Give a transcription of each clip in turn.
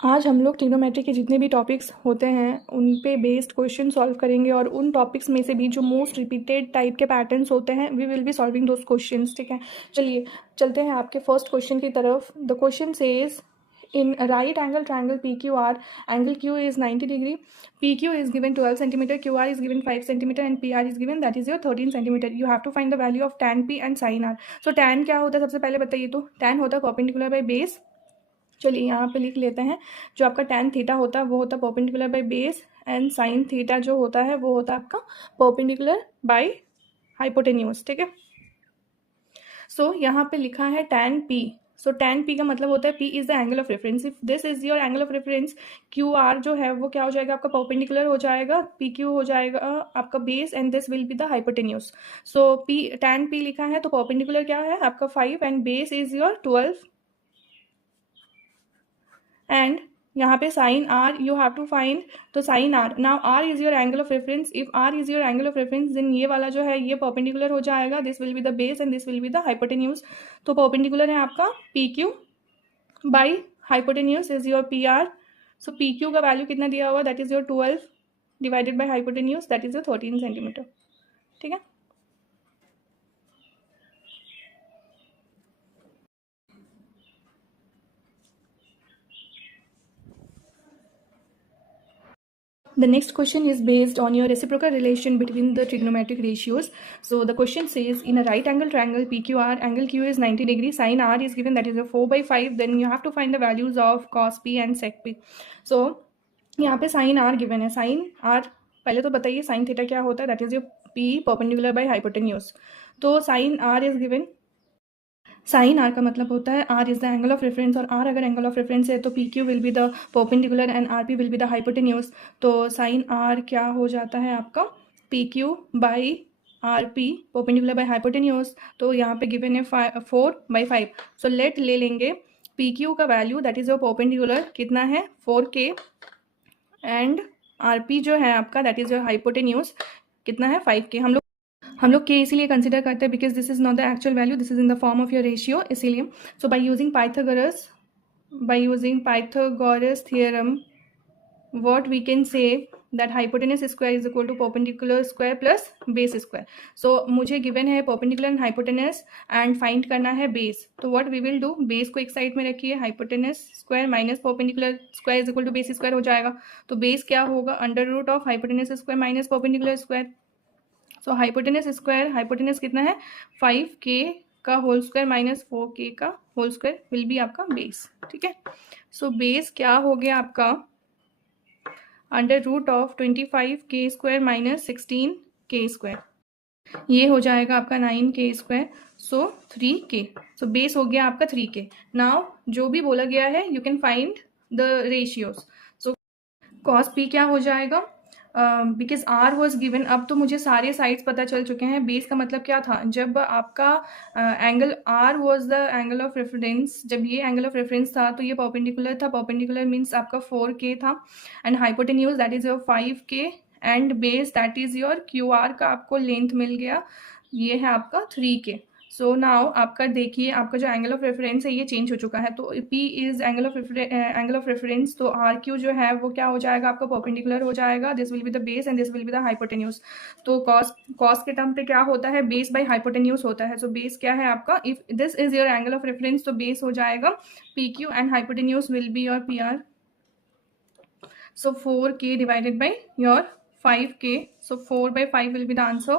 आज हम लोग ट्रिग्नोमेट्री के जितने भी टॉपिक्स होते हैं उन पे बेस्ड क्वेश्चन सॉल्व करेंगे और उन टॉपिक्स में से भी जो मोस्ट रिपीटेड टाइप के पैटर्न्स होते हैं we will be solving those questions. ठीक है, चलिए चलते हैं आपके फर्स्ट क्वेश्चन की तरफ। The question says in a right angle triangle PQR, angle Q is 90 degree, PQ is given 12 centimeter, QR is given 5 centimeter and PR is given that is your 13 centimeter. You have to find the value of tan P and sin R. So tan क्या होता है सबसे पहले बताइए, तो tan होता है perpendicular by base. चलिए यहाँ पे लिख लेते हैं, जो आपका tan थीटा होता है वो होता है perpendicular by base and sin theta जो होता है वो होता है आपका परपेंडिकुलर बाय हाइपोटेन्यूज। ठीक है, सो यहाँ पे लिखा है tan P। सो tan P का मतलब होता है P is the angle of reference. If this is your angle of reference, QR जो है वो क्या हो जाएगा आपका परपेंडिकुलर हो जाएगा, PQ हो जाएगा आपका base and this will be the hypotenuse. So P tan P लिखा है तो परपेंडिकुलर क्या है आपका 5 and base is your 12 and यहाँ पे sine R you have to find. तो sine R, now R is your angle of reference. If R is your angle of reference then ये वाला जो है ये परपेंडिकुलर हो जाएगा, this will be the base and this will be the hypotenuse. तो perpendicular है आपका P Q by hypotenuse is your P R. So P Q का वैल्यू कितना दिया हुआ, that is your 12 divided by hypotenuse that is your 13 centimetre. ठीक है, the next question is based on your reciprocal relation between the trigonometric ratios. So the question says in a right angle triangle PQR, angle Q is 90 degrees, sin R is given that is a 4/5, then you have to find the values of cos P and sec P. So यहाँ पे sin R given है, sin R पहले तो बताइए sin theta क्या होता है, that is your P perpendicular by hypotenuse। तो sin R is given, sine R का मतलब होता है R is the angle of reference और आर अगर एंगल ऑफ रेफरेंस है तो P Q will be the perpendicular and R P will be the hypotenuse. तो साइन आर क्या हो जाता है आपका P Q by R P perpendicular by hypotenuse. तो यहाँ पे गिवन है 4/5। सो लेट ले लेंगे पी क्यू का value that is your perpendicular कितना है 4K एंड आर पी जो है आपका दैट इज योर हाइपोटेन्यूज कितना है 5K। हम लोग के इसीलिए कंसिडर करते हैं because this is not the actual value, this is in the form of your ratio, इसीलिए। So by using Pythagoras theorem what we can say that hypotenuse square is equal to perpendicular square plus base square. So मुझे given है perpendicular and hypotenuse and find करना है base। तो what we will do, base को एक side में रखिए, hypotenuse square minus perpendicular square is equal to base square हो जाएगा। तो base क्या होगा, under root of hypotenuse square minus perpendicular square। So hypotenuse square, hypotenuse कितना है 5K का होल स्क्वायर माइनस 4K का होल स्क्वायर विल बी आपका बेस। ठीक है, सो बेस क्या हो गया आपका under root of 25K square minus 16K square, ये हो जाएगा आपका 9K square. So 3K, so base हो गया आपका 3K। नाउ जो भी बोला गया है you can find the ratios. So cos P क्या हो जाएगा, बिकॉज आर वॉज गिवन। अब तो मुझे सारे साइड्स पता चल चुके हैं। बेस का मतलब क्या था, जब आपका angle R was the angle of reference, जब ये एंगल ऑफ रेफरेंस था तो ये परपेंडिकुलर था, परपेंडिकुलर मीन्स आपका 4K था and hypotenuse that is your 5K and base that is your QR का आपको लेंथ मिल गया, ये है आपका 3K। सो नाउ आपका देखिए आपका जो एंगल ऑफ रेफरेंस है ये चेंज हो चुका है। तो P is angle of reference, तो RQ जो है वो क्या हो जाएगा आपका परपेंडिकुलर हो जाएगा, this will be the base and this will be the hypotenuse. तो कॉस के टर्म पे क्या होता है, बेस बाय हाइपोटेन्यूज होता है। सो बेस क्या है आपका, if this is your angle of reference तो बेस हो जाएगा PQ and hypotenuse will be your PR। So 4K divided by your 5K, so 4/5 will be the answer।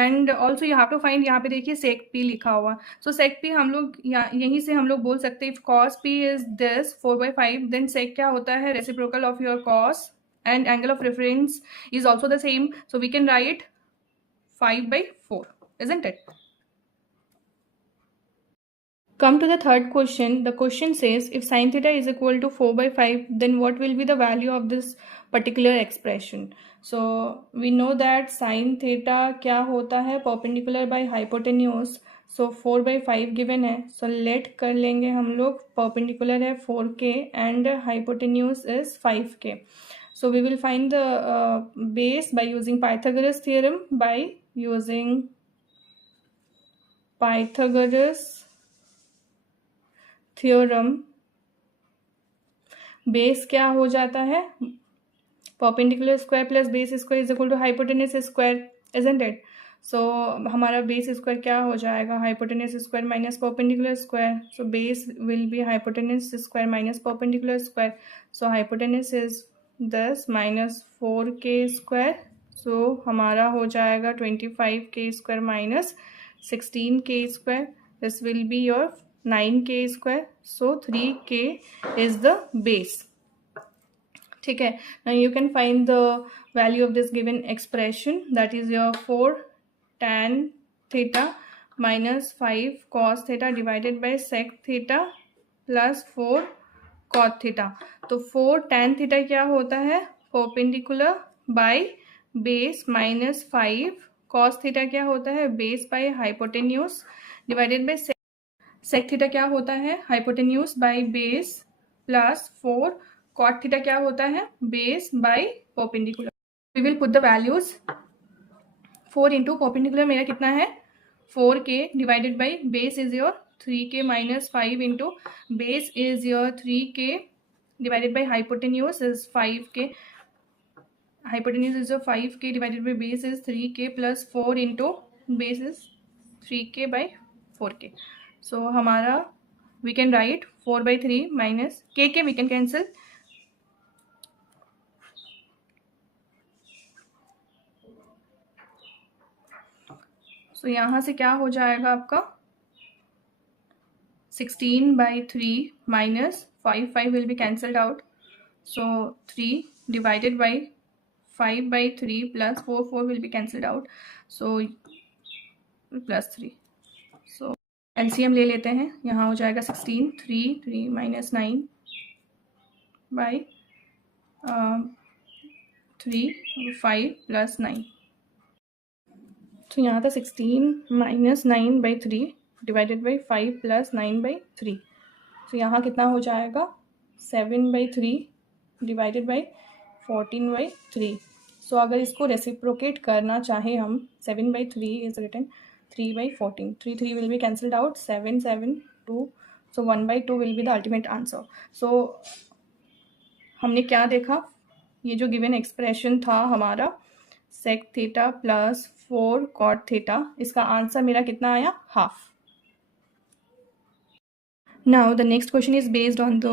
and also you have to find, यहाँ पे देखिए sec p लिखा हुआ, so sec p हम लोग यहीं से हम लोग बोल सकते हैं if cos p is this 4/5 then sec क्या होता है reciprocal of your cos and angle of reference is also the same, so we can write 5/4, isn't it? Come to the third question. The question says if sin theta is equal to 4/5 then what will be the value of this particular expression? So we know that sin theta क्या होता है perpendicular by hypotenuse, so 4/5 given है, so let कर लेंगे हम लोग, perpendicular है 4K and hypotenuse is 5K। So we will find the base by using Pythagoras theorem, by using Pythagoras theorem base क्या हो जाता है, perpendicular square plus base square is equal to hypotenuse square, isn't it? So हमारा base square क्या हो जाएगा, hypotenuse square minus perpendicular square. So base will be hypotenuse square minus perpendicular square. So hypotenuse is 10 minus 4k square. So हमारा हो जाएगा 25k square minus 16k square. This will be your 9k square. So 3k is the base. ठीक है. now you can find the value of this given expression, that is your 4 tan theta minus 5 cos theta divided by sec theta plus 4 cot theta. तो 4 tan theta क्या होता है, perpendicular by base minus 5 cos theta क्या होता है, base by hypotenuse divided by sec theta क्या होता है, hypotenuse by base plus 4 cot theta क्या होता है, base by perpendicular. We will put the values. 4 into perpendicular मेरा कितना है 4k divided by base is your 3k minus 5 into base is your 3k divided by hypotenuse is 5k. Hypotenuse is your 5k divided by base is 3k plus 4 into base is 3k by 4k. So हमारा we can write 4/3 minus k we can cancel. So यहाँ से क्या हो जाएगा आपका 16/3 minus 5 will be cancelled out. So 3 divided by 5/3 plus 4 will be cancelled out. So plus 3. So LCM ले लेते हैं. यहाँ हो जाएगा 16 3 माइनस 9 बाई 3 5 प्लस 9. तो यहाँ था 16 माइनस 9/3 डिवाइडेड बाई 5 प्लस 9/3. तो यहाँ कितना हो जाएगा 7/3 डिवाइडेड बाई 14/3. सो अगर इसको रेसिप्रोकेट करना चाहे हम 7/3 is written 3/14. 3 will be cancelled out. 7 7 2. So 1/2 will be the ultimate answer. So हमने क्या देखा, ये जो गिवन एक्सप्रेशन था हमारा sec theta plus 4 cot theta, इसका आंसर मेरा कितना आया, half. Now the next question is based on the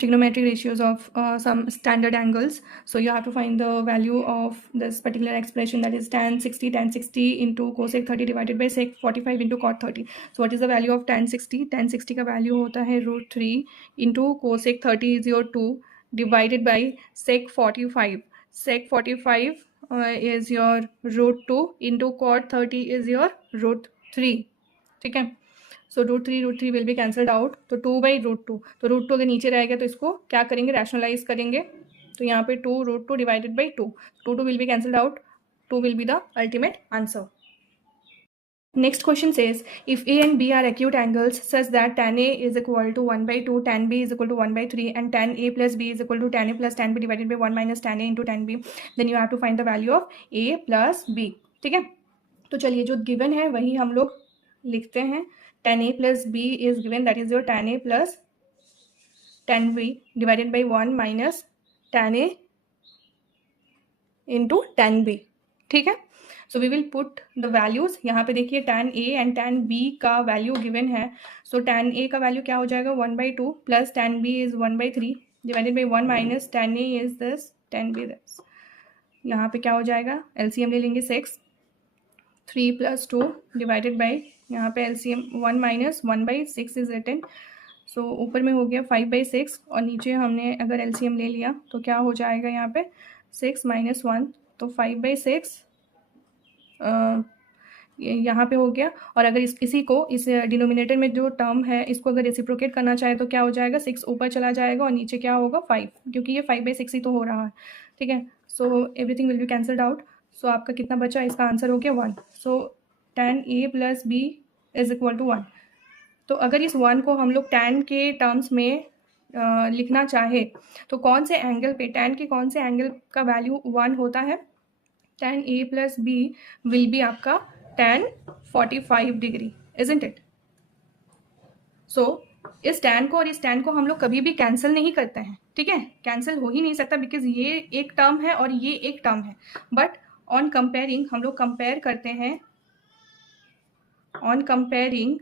trigonometric ratios of some standard angles. So you have to find the value of this particular expression, that is tan 60 into cosec 30 divided by sec 45 into cot 30. So what is the value of tan 60? tan 60 का value होता है √3 into cosec 30 is your 2 divided by sec 45. sec 45 is your √2 into cot 30 is your √3. ठीक है. सो √3 will be cancelled out. तो 2/√2. तो √2 अगर नीचे रहेगा तो इसको क्या करेंगे, रैशनलाइज करेंगे. तो यहाँ पे 2 divided by 2. 2 will be cancelled out. 2 will be the ultimate answer. Next question says, if A and B are acute angles such that tan A is equal to 1/2, tan B is equal to 1/3 and tan A plus B is equal to tan A plus tan B divided by 1 minus tan A into tan B, then you have to find the value of A plus B. ठीक है. तो चलिए जो given है वही हम लोग लिखते हैं. tan A plus B is given, that is your tan A plus tan B divided by 1 minus tan A into tan B. ठीक है. So we will put the values. यहाँ पे देखिए tan A and tan B का value given है. So tan A का value क्या हो जाएगा 1/2 plus tan B is 1/3 divided by 1 minus tan A is this, tan B this. यहाँ पे क्या हो जाएगा, एलसीएम ले लेंगे 6. 3 प्लस 2 डिवाइडेड बाई, यहाँ पे एलसीएम 1 माइनस 1/6 इज रिटन. सो ऊपर में हो गया 5/6 और नीचे हमने अगर एलसीएम ले लिया तो क्या हो जाएगा यहाँ पे 6 माइनस 1. तो 5/6 यहाँ पे हो गया. और अगर इसी को इस डिनोमिनेटर में जो टर्म है इसको अगर रेसिप्रोकेट करना चाहे तो क्या हो जाएगा, 6 ऊपर चला जाएगा और नीचे क्या होगा 5, क्योंकि ये 5/6 ही तो हो रहा है. ठीक है. So everything will be cancelled out. So आपका कितना बचा, इसका आंसर हो गया 1. So tan A plus B is equal to 1. तो अगर इस 1 को हम लोग tan के टर्म्स में लिखना चाहे तो कौन से एंगल पे, tan के कौन से एंगल का वैल्यू 1 होता है, tan A plus B will be आपका tan 45 degree, isn't it? So इस tan को और इस tan को हम लोग कभी भी कैंसिल नहीं करते हैं, ठीक है, कैंसिल हो ही नहीं सकता बिकॉज ये एक टर्म है और ये एक टर्म है। बट ऑन कंपेयरिंग हम लोग कंपेयर करते हैं, on comparing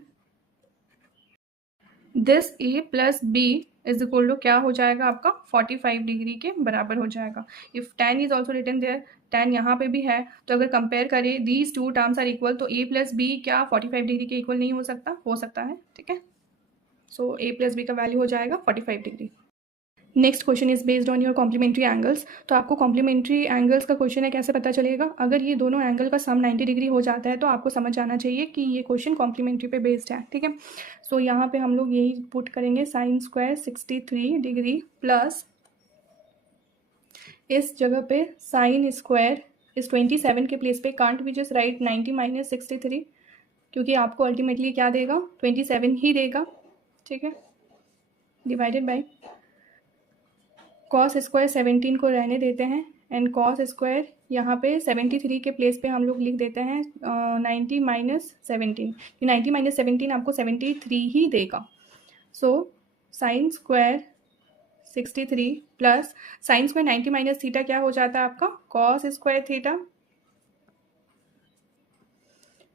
this a plus B is equal to क्या हो जाएगा आपका 45 डिग्री के बराबर हो जाएगा। If tan is also written there, tan यहाँ पे भी है, तो अगर कंपेयर करें these two terms are equal, तो a प्लस बी क्या 45 डिग्री के इक्वल नहीं हो सकता? हो सकता है, ठीक है। सो a प्लस बी का वैल्यू हो जाएगा 45 degree. Next question is based on your complementary angles. तो आपको कॉम्प्लीमेंट्री एंगल्स का क्वेश्चन है, कैसे पता चलेगा? अगर ये दोनों एंगल का सम 90 डिग्री हो जाता है तो आपको समझ आना चाहिए कि ये क्वेश्चन कॉम्प्लीमेंट्री पे बेस्ड है, ठीक है। सो यहाँ पे हम लोग यही पुट करेंगे, साइन स्क्वायर 63 डिग्री प्लस इस जगह पे साइन स्क्वायर इस 27 के प्लेस पे can't we just write 90 minus 63, क्योंकि आपको अल्टीमेटली क्या देगा? 27 ही देगा, ठीक है, डिवाइडेड बाई कॉस स्क्वायर 17 को रहने देते हैं एंड कॉस स्क्वायर यहाँ पे 73 के प्लेस पे हम लोग लिख देते हैं 90 माइनस 17, 90 माइनस 17 आपको 73 ही देगा। So sine square 63 plus sine square 90 minus theta क्या हो जाता है आपका? कॉस स्क्वायर थीटा,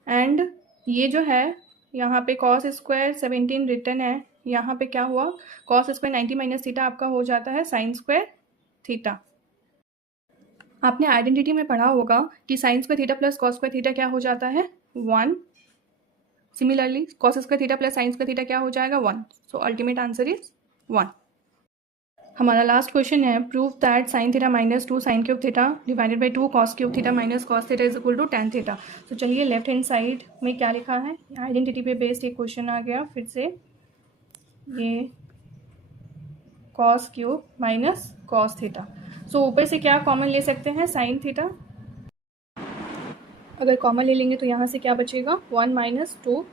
एंड ये जो है यहाँ पे कॉस स्क्वायर 17 रिटर्न है, यहाँ पे क्या हुआ? कॉस स्क्वायर 90 माइनस थीटा आपका हो जाता है साइन स्क्वायर थीटा। आपने आइडेंटिटी में पढ़ा होगा कि sine square theta plus cos square theta क्या हो जाता है? 1। Similarly cos square theta plus sine square theta क्या हो जाएगा? 1। So ultimate answer is 1। हमारा लास्ट क्वेश्चन है, prove that sine theta minus 2 sine cube theta divided by 2 cos cube theta minus cos theta is equal to tan theta. तो चलिए left hand side में क्या लिखा है, आइडेंटिटी पे based एक क्वेश्चन आ गया फिर से, ये cos cube minus cos theta. So ऊपर से क्या कॉमन ले सकते हैं? Sine theta. अगर कॉमन ले लेंगे तो यहाँ से क्या बचेगा? 1 minus 2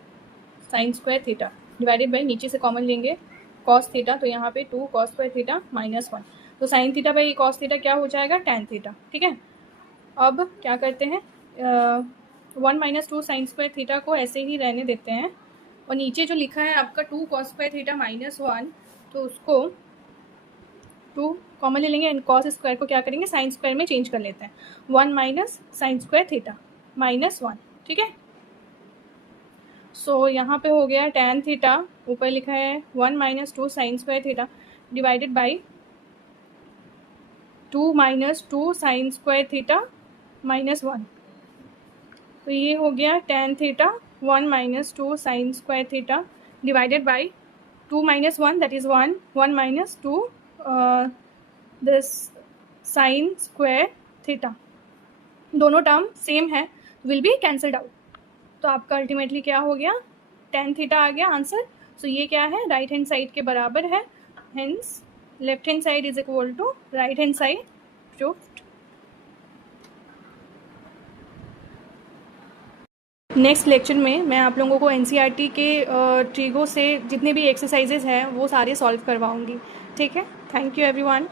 sign square theta divided by नीचे से कॉमन लेंगे कॉस थीटा, तो यहाँ पे 2 कॉस स्क्वायर थीटा माइनस 1, तो sine theta by cos theta क्या हो जाएगा? tan थीटा, ठीक है। अब क्या करते हैं, 1 माइनस 2 साइन स्क्वायर थीटा को ऐसे ही रहने देते हैं, और नीचे जो लिखा है आपका 2 कॉस स्क्वायर थीटा माइनस 1, तो उसको 2 कॉमन ले लेंगे एंड कॉस स्क्वायर को क्या करेंगे? साइन स्क्वायर में चेंज कर लेते हैं, 1 minus sign square theta minus 1, ठीक है। सो यहाँ पे हो गया tan थीटा, ऊपर लिखा है 1 minus 2 sign square theta divided by 2 minus 2 sign square theta minus 1, तो ये हो गया tan theta 1 minus 2 sign square theta divided by 2 minus 1 that is 1, 1 minus 2 this sign square theta. दोनों टर्म सेम है, will be cancelled out, तो आपका ultimately क्या हो गया? tan थीटा आ गया आंसर। सो ये क्या है? राइट हैंड साइड के बराबर है, hence left hand side is equal to right hand side proved. Next lecture में मैं आप लोगों को एनसीईआरटी के ट्रिगो से जितने भी एक्सरसाइजेज हैं वो सारे सॉल्व करवाऊंगी, ठीक है। Thank you everyone.